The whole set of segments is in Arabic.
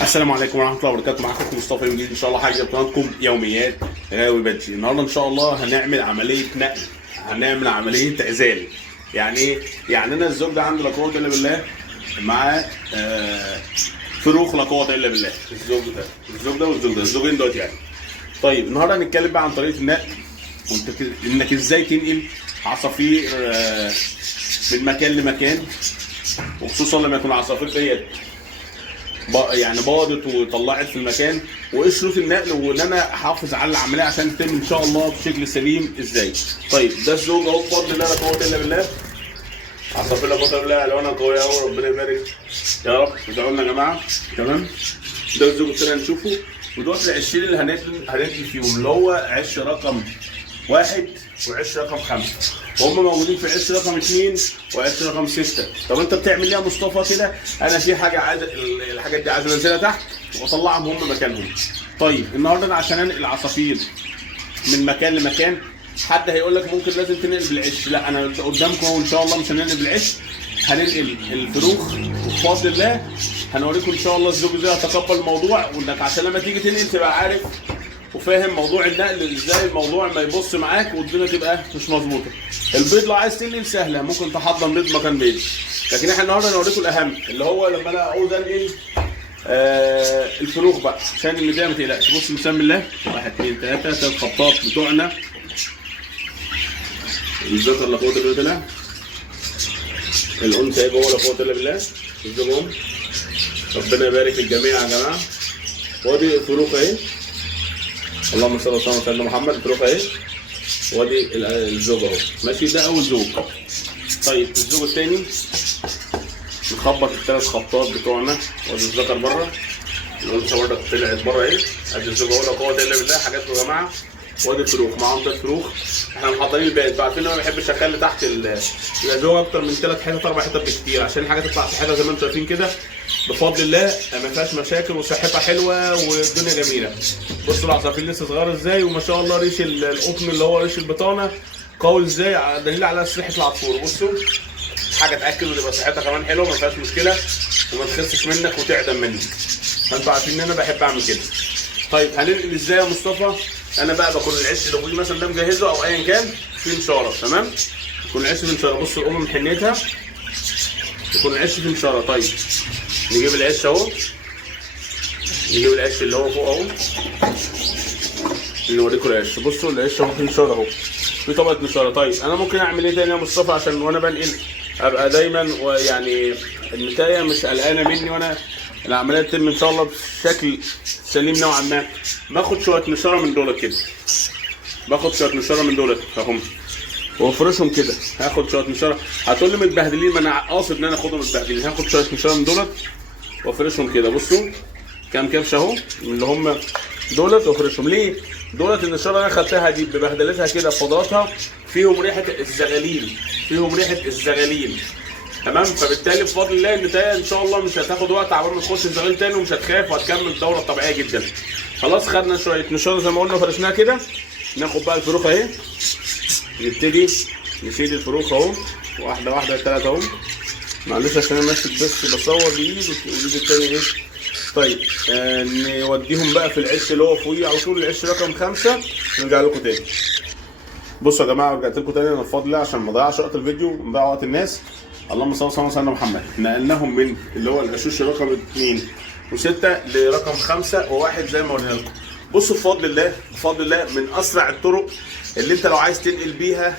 السلام عليكم ورحمه الله وبركاته. معاكم اخوكم مصطفى من جديد ان شاء الله حاجه قناتكم يوميات غاوي بدري. النهارده ان شاء الله هنعمل عمليه نقل، هنعمل عمليه عزال. يعني ايه؟ يعني انا الزوج ده عنده لا قوه الا بالله مع فروخ لا قوه الا بالله. الزوج ده والزوج ده، الزوجين دول يعني. طيب النهارده هنتكلم بقى عن طريقه النقل، انك ازاي تنقل عصافير من مكان لمكان، وخصوصا لما يكون العصافير ديت يعني باضت وطلعت في المكان، وايه شروط النقل، وان انا احافظ على العمليه عشان تتم ان شاء الله بشكل سليم ازاي. طيب ده الزوج اهو بفضل الله لا قوه الا بالله. عصافير لا قوه الا بالله، الوانها قويه قوي، ربنا يبارك يا رب. ادعوا لنا يا جماعه. تمام. ده الزوج الثاني هنشوفه، ودول العشرين اللي هننقل فيهم، اللي هو عش رقم 1 وعش رقم 5، وهم موجودين في عش رقم 2 وعش رقم 6. طب انت بتعمل ايه يا مصطفى كده؟ انا في حاجه عايز الحاجات دي عايز انزلها تحت واطلعهم هم مكانهم. طيب النهارده انا عشان انقل عصافير من مكان لمكان، حد هيقول لك ممكن لازم تنقل بالعش. لا، انا قدامكم اهو ان شاء الله مش هننقل بالعش، هننقل الفروخ، وبفضل الله هنوريكم ان شاء الله الزوج ازاي هيتقبل الموضوع، وانك عشان لما تيجي تنقل تبقى عارف وفاهم موضوع النقل ازاي، الموضوع ما يبص معاك والدنيا تبقى مش مظبوطه. البيض لو عايز تنقل سهله، ممكن تحضر بيض مكان بيض، لكن احنا النهارده هنوريكم الاهم، اللي هو لما انا عاوز انقل الفروخ بقى، عشان البدايه ما تقلقش. بص بسم الله، 1 2 3 3 خطات بتوعنا. الذكر لا قوه الا بالله، الانثى ايه جوه لا قوه الا بالله، الزوج. ربنا يبارك الجميع يا جماعه. وادي الفروخ اهي، اللهم صل وسلم على سيدنا محمد. الفروخ اهي، وادي الزوج اهو ماشي. ده اول زوج. طيب الزوج الثاني نخبط الثلاث خبطات بتوعنا، وادي الذكر بره، الانثى برضه طلعت بره اهي. ادي الزوج اهو لا قوه الا بالله. حاجاتكم يا جماعه. وادي الفروخ معاهم 3 فروخ. احنا محضرين الباقي. انتوا عارفين انا ما بحبش اخلي تحت الزوج اكتر من 3 حتت 4 حتت بالكتير، عشان الحاجه تطلع صحتها زي ما انتم شايفين كده بفضل الله، ما فيهاش مشاكل وصحتها حلوه والدنيا جميله. بصوا العصافير لسه صغار ازاي، وما شاء الله ريش القطن اللي هو ريش البطانه قوي ازاي، دليل على صحه العصفور. بصوا حاجه تاكد وتبقى صحتها كمان حلوه، ما فيهاش مشكله وما تخسش منك وتعدم منك. فانتوا عارفين ان انا بحب اعمل كده. طيب هننقل ازاي يا مصطفى؟ انا بقى بكون العش اللي ابوي مثلا ده مجهزه او ايا كان في نشاره. تمام. يكون العش في نشاره. بصوا الام من حنيتها يكون العش في نشاره. طيب نجيب العش اهو، نجيب العش اللي هو فوق اهو، نوريكم العش. بصوا العش اهو في نشاره اهو، في طبقه نشاره. طيب انا ممكن اعمل ايه تاني يا مصطفى عشان وانا بنقل ابقى دايما ويعني النتايه مش قلقانه مني، وانا العمليه تتم ان شاء الله بشكل سليم نوعا ما؟ باخد شويه نشاره من دول كده، باخد شويه نشاره من دول اهم وافرشهم كده. هاخد شويه نشاره، هتقول لي متبهدلين، ما انا قاصد ان انا اخدهم متبهدلين. هاخد شويه نشاره من دولت وافرشهم كده. بصوا كام كبشه اهو اللي هم دولت، وافرشهم. ليه؟ دولت النشاره اللي انا خدتها دي ببهدلتها كده بفضلاتها فيهم ريحه الزغاليل، فيهم ريحه الزغاليل. تمام. فبالتالي بفضل الله النتايه ان شاء الله مش هتاخد وقت عبال ما تخش الزغاليل تاني، ومش هتخاف وهتكمل الدوره الطبيعيه جدا. خلاص خدنا شويه نشاره زي ما قلنا وفرشناها كده. ناخد بقى الفروخ اهي، نبتدي نشيل الفروخ اهو واحده واحده. 3 اهو، معلش عشان انا ماسك بس بصور بايد والايد التانيه ايه. طيب نوديهم بقى في العش اللي هو فوقيه على طول، العش رقم 5. نرجع لكم تاني. بصوا يا جماعه رجعت لكم تاني انا بفضل الله عشان ما اضيعش وقت الفيديو ونضيع وقت الناس. اللهم صل وسلم على سيدنا محمد. نقلناهم من اللي هو العشوش رقم 2 و6 لرقم 5 و1 زي ما قلنا لكم. بصوا بفضل الله، بفضل الله من اسرع الطرق اللي انت لو عايز تنقل بيها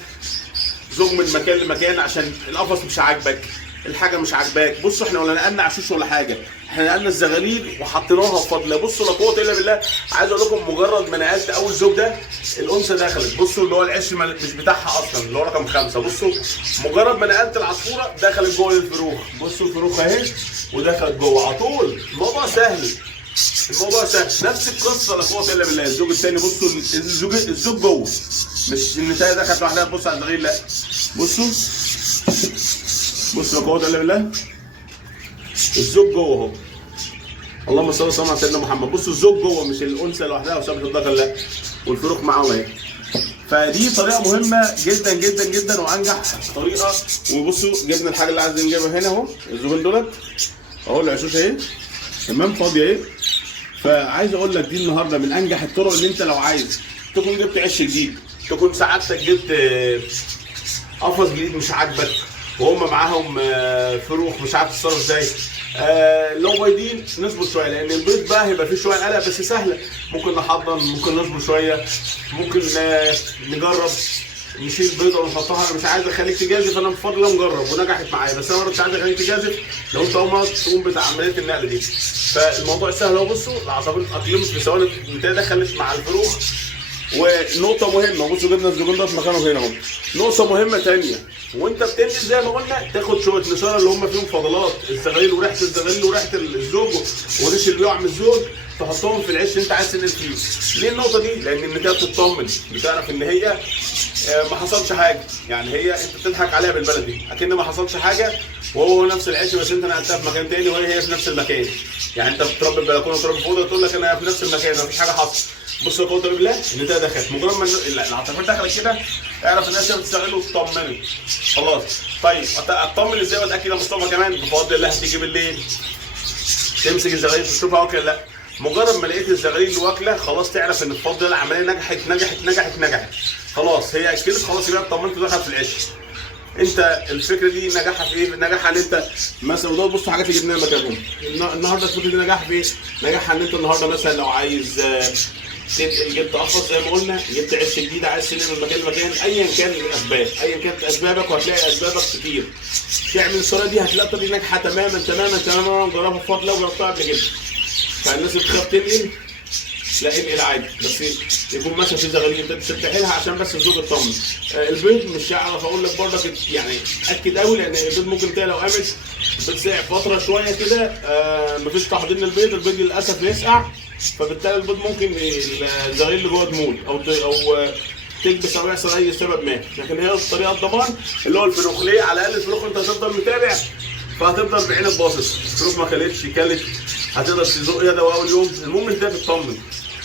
زوج من مكان لمكان عشان القفص مش عاجبك، الحاجه مش عاجباك. بصوا احنا ولا نقلنا عشوش ولا حاجه، احنا نقلنا الزغاليل وحطيناها بفضل الله. بصوا لا قوه الا بالله. عايز اقول لكم مجرد ما نقلت اول زوج ده الانثى دخلت. بصوا اللي هو العش مش بتاعها اصلا اللي هو رقم 5. بصوا مجرد ما نقلت العصفوره دخلت جوه الفروخ. بصوا الفروخ اهي ودخلت جوه على طول. الموضوع سهل، الموضوع سهل. نفس القصه لا قوه الا بالله. الزوج الثاني بصوا الزوج جوه، مش النتايه دخلت لوحدها تبص على الزغاليل، لا. بصوا بصوا لا قوه الا بالله، الزوج جوه اهو. اللهم صل وسلم على سيدنا محمد. بصوا الزوج جوه مش الانثى لوحدها وسابت الذكر، لا، والفروخ معاهم اهي. فدي طريقه مهمه جدا جدا جدا وانجح طريقه. وبصوا جبنا الحاجه اللي عايزين نجيبها هنا اهو، الزوجين دولت اهو، العشوش اهي. تمام فاضيه ايه. فعايز اقول لك دي النهارده من انجح الطرق اللي انت لو عايز تكون جبت عش جديد، تكون سعادتك جبت قفص جديد مش عاجبك وهم معاهم فروخ مش عارف تتصرف ازاي. لو بايدين نصبر شويه، لان البيض بقى هيبقى فيه شويه قلق بس سهله، ممكن نحضن، ممكن نصبر شويه، ممكن نجرب نشيل البيضه ونحطها. انا مش عايز اخليك تجازف، انا بفضل الله مجرب ونجحت معايا، بس انا مش عايز اخليك تجازف لو انت اول مره تقوم بعمليه النقل دي. فالموضوع سهل اهو. بصوا العصافير اتاقلمت في ثواني، البتاع دخلت مع الفروخ. ونقطه مهمه، بصوا جبنا الزجون ده في مكانه هنا اهو. نقطه مهمه ثانيه، وانت بتنزل زي ما قلنا تاخد شويه نشاره اللي هم فيهم فضلات الزغاليل وريحه الزغاليل وريحه الزوج والريش اللي بيقع من الزوج، تحطهم في العش اللي انت عايز تنقل فيه. ليه النقطه دي؟ لان النتايه بتطمن، بتعرف ان هي ما حصلش حاجه، يعني هي انت بتضحك عليها بالبلدي اكن ما حصلش حاجه، وهو نفس العش بس انت نقلتها في مكان تاني وهي في نفس المكان. يعني انت بتربي البلكونه وتربي في اوضه تقول لك انا في نفس المكان مفيش حاجه حصلت. بص يا قدر بالله النتايه دخلت، مجرد ما العصافير دخلت كده اعرف الناس بتستغل وتطمنت خلاص. طيب اطمن ازاي واتاكد يا مصطفى كمان؟ بفضل الله هتيجي بالليل تمسك الزغاليل تشوفها واكله لا. مجرد ما لقيت الزغاليل اللي واكله خلاص تعرف ان بفضل الله العمليه نجحت خلاص، هي اكلت خلاص يبقى اطمنت ودخلت في العش. انت الفكره دي نجاحها في ايه؟ نجاحها ان انت مثلا ودول بصوا حاجات اللي جبناها مكانهم النهارده. الفكره دي نجاحها في ايه؟ نجاحها ان انت النهارده مثلا لو عايز تنقل، جبت قفص زي ما قلنا، جبت عش جديد عايز تنقل من مكان لمكان، ايا كان الاسباب، ايا كانت اسبابك، وهتلاقي اسبابك كتير. تعمل الطريقه دي هتلاقي الطريقه دي ناجحه تماما. انا مجربها بفضل الله وجربتها قبل كده. فالناس اللي بتخاف تنقل لا انقل عادي، بس يكون ماشي في زغاليل انت بتفتحلها عشان بس الزوج يطمن. البيض مش هعرف اقول لك برضك يعني اكد قوي، لان البيض ممكن تلاقي لو قامت بتسقع فتره شويه كده مفيش تحضير للبيض، البيض للاسف يسقع، فبالتالي البيض ممكن الزغاليل اللي جوه تموت او تكبس او يحصل اي سبب ما. لكن هي الطريقه الضمان اللي هو الفروخ. ليه؟ على الاقل الفروخ انت هتفضل متابع، فهتفضل بعينك باصص، الفروخ ما كلتش كلت هتقدر تزق يدها اول يوم، المهم انت تطمن.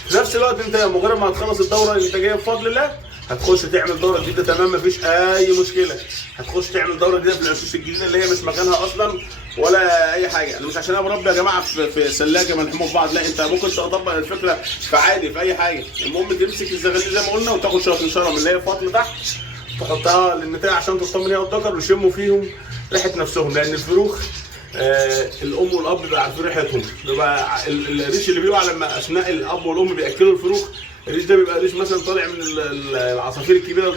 في نفس الوقت انت مجرد ما هتخلص الدوره الانتاجيه بفضل الله هتخش تعمل دوره جديده تمام مفيش اي مشكله. هتخش تعمل دوره جديده في العشوش الجديده اللي هي مش مكانها اصلا ولا اي حاجه. انا مش عشان انا بربي يا جماعه في سلاكه ملحمه في بعض، لا انت ممكن تطبق الفكره في عادي في اي حاجه. المهم تمسك الزغاليل زي ما قلنا وتاخد شويه نشاره من اللي هي فاطمه تحت تحطها للنتايه عشان تطمن هي والذكر ويشموا فيهم ريحه نفسهم، لان الفروخ الام والاب بيبقى عارفين ريحتهم. بيبقى الريش اللي بيقع لما اثناء الاب والام بياكلوا الفروخ، الريش ده بيبقى ريش مثلا طالع من العصافير الكبيره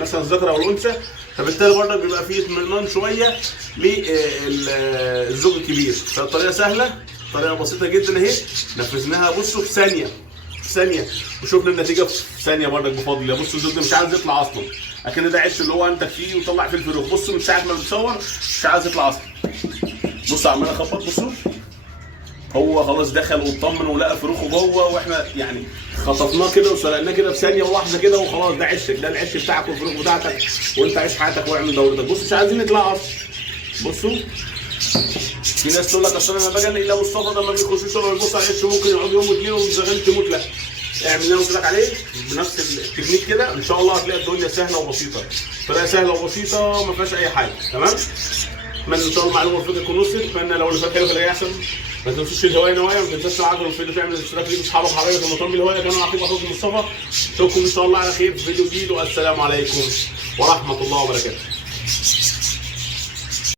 مثلا الذكر او الانثى، فبالتالي برضك بيبقى فيه اطمئنان شويه للزوج الكبير. فالطريقه سهله، طريقه بسيطه جدا اهي نفذناها بصوا في ثانيه وشوفنا النتيجه في ثانيه برضك بفضل الله. بصوا الزوج ده مش عايز يطلع اصلا، اكن ده عش اللي هو انت فيه وطلع فيه الفروخ. بصوا من ساعه ما بتصور مش عايز يطلع اصلا. بصوا عمال اخبط، بصوا هو خلاص دخل واطمن ولقى فروخه جوه، واحنا يعني خطفناه كده وسرقناه كده في ثانيه واحده كده وخلاص. ده عشك، ده العش بتاعك والفروخ بتاعتك وانت عيش حياتك واعمل دورتك. بصوا مش عايزين نطلع اصلا. بصوا في ناس تقول لك اصل انا باجي الا مصطفى ده ما بيخشوش ولا يبص على العش ممكن يقعد يوم واثنين والزغاليل تموت. لا اعمل اللي انا قلت لك عليه بنفس التكنيك كده ان شاء الله هتلاقي الدنيا سهله وبسيطه. طريقه سهله وبسيطه ما فيهاش اي حاجه. تمام؟ اتمنى ان شاء الله المعلومه والفكره تكون وصلت. اتمنى لو اللي فات حلو فاللي جاي احسن. ما تنسوش الهوايه نوايا، ما تنساش تعالوا الفيديو تعمل اشتراك ليك واصحابك وحبايبك المهتمين بالهوايه. كانوا عقيب اخوكم مصطفى، اشوفكم ان شاء الله على خير في فيديو جديد، والسلام عليكم ورحمه الله وبركاته.